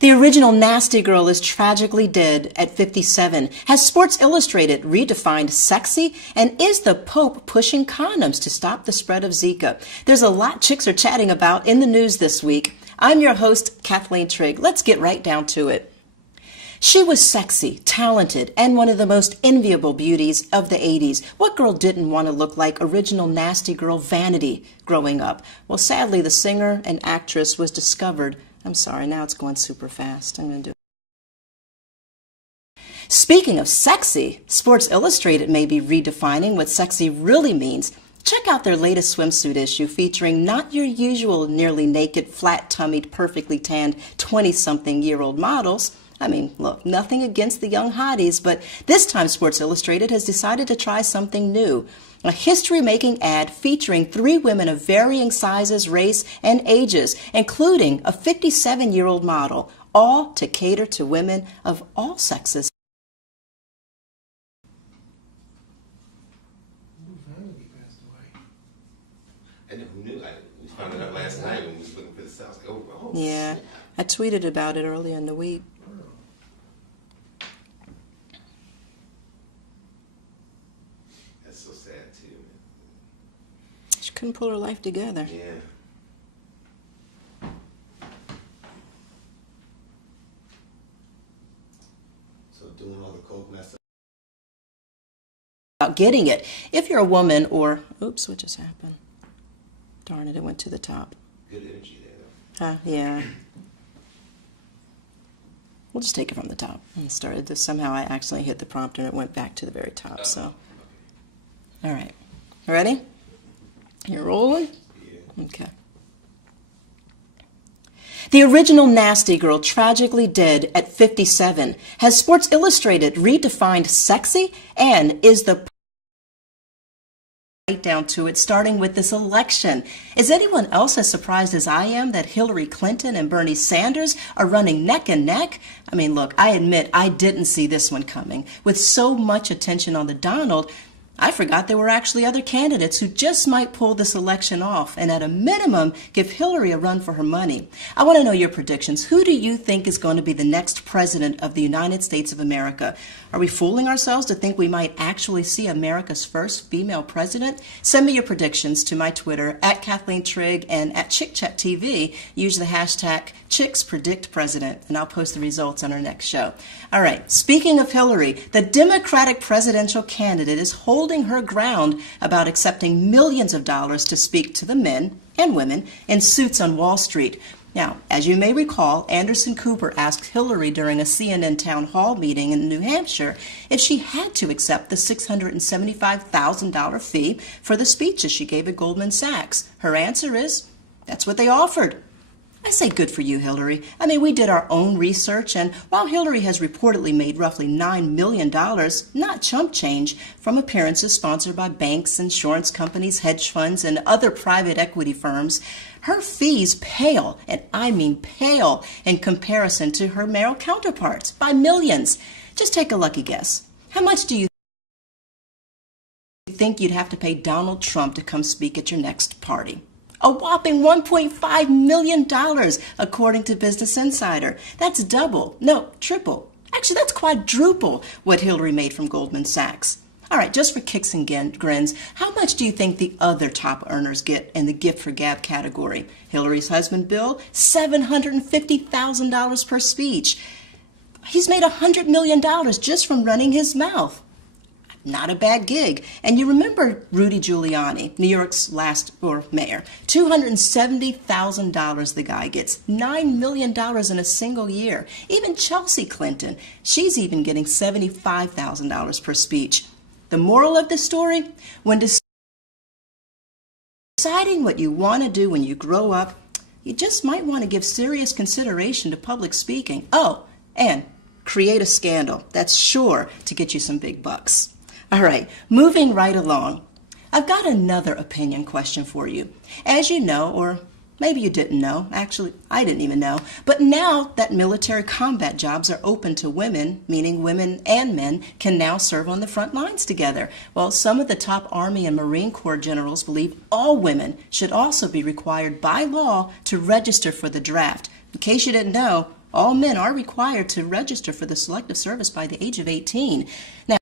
The original Nasty Girl is tragically dead at 57. Has Sports Illustrated redefined sexy? And is the Pope pushing condoms to stop the spread of Zika? There's a lot chicks are chatting about in the news this week. I'm your host, Kathleen Trigg. Let's get right down to it. She was sexy, talented, and one of the most enviable beauties of the 80s. What girl didn't want to look like original Nasty Girl Vanity growing up? Well, sadly, the singer and actress was discovered. I'm sorry, now it's going super fast. I'm going to do it. Speaking of sexy, Sports Illustrated may be redefining what sexy really means. Check out their latest swimsuit issue featuring not your usual nearly naked, flat-tummied, perfectly tanned 20-something-year-old models. I mean, look, nothing against the young hotties, but this time Sports Illustrated has decided to try something new. A history-making ad featuring 3 women of varying sizes, race, and ages, including a 57-year-old model, all to cater to women of all sexes. And who knew? We found it out last night when we was looking for the South. Oh, yeah, I tweeted about it earlier in the week. That's so sad too. She couldn't pull her life together. Yeah. So doing all the coke mess About getting it. If you're a woman or, oops, what just happened? Darn it, it went to the top. Good energy there, though. Yeah. We'll just take it from the top. And started this. Somehow I accidentally hit the prompt and it went back to the very top. So, all right. Ready? You're rolling? Yeah. Okay. The original Nasty Girl tragically dead at 57. Has Sports Illustrated redefined sexy? And is the right down to it, starting with this election? Is anyone else as surprised as I am that Hillary Clinton and Bernie Sanders are running neck and neck? I mean, look, I admit I didn't see this one coming. With so much attention on the Donald, I forgot there were actually other candidates who just might pull this election off and at a minimum give Hillary a run for her money. I want to know your predictions. Who do you think is going to be the next president of the United States of America? Are we fooling ourselves to think we might actually see America's first female president? Send me your predictions to my Twitter at Kathleen Trigg and at ChickChatTV. Use the hashtag ChicksPredictPresident and I'll post the results on our next show. All right, speaking of Hillary, the Democratic presidential candidate is holding her ground about accepting millions of dollars to speak to the men and women in suits on Wall Street. Now, as you may recall, Anderson Cooper asked Hillary during a CNN town hall meeting in New Hampshire if she had to accept the $675,000 fee for the speeches she gave at Goldman Sachs. Her answer is, that's what they offered. I say good for you, Hillary. I mean, we did our own research, and while Hillary has reportedly made roughly $9 million, not chump change, from appearances sponsored by banks, insurance companies, hedge funds, and other private equity firms, her fees pale, and I mean pale, in comparison to her male counterparts by millions. Just take a lucky guess. How much do you think you'd have to pay Donald Trump to come speak at your next party? A whopping $1.5 million, according to Business Insider. That's double, no, triple. Actually, that's quadruple what Hillary made from Goldman Sachs. All right, just for kicks and grins, how much do you think the other top earners get in the gift for gab category? Hillary's husband, Bill, $750,000 per speech. He's made $100 million just from running his mouth. Not a bad gig. And you remember Rudy Giuliani, New York's last mayor. $270,000 the guy gets. $9 million in a single year. Even Chelsea Clinton, she's even getting $75,000 per speech. The moral of the story, when deciding what you want to do when you grow up, you just might want to give serious consideration to public speaking. Oh, and create a scandal. That's sure to get you some big bucks. All right, moving right along. I've got another opinion question for you. As you know, or maybe you didn't know, actually I didn't even know, but now that military combat jobs are open to women, meaning women and men can now serve on the front lines together. Well, some of the top Army and Marine Corps generals believe all women should also be required by law to register for the draft. In case you didn't know, All men are required to register for the Selective Service by the age of 18. Now,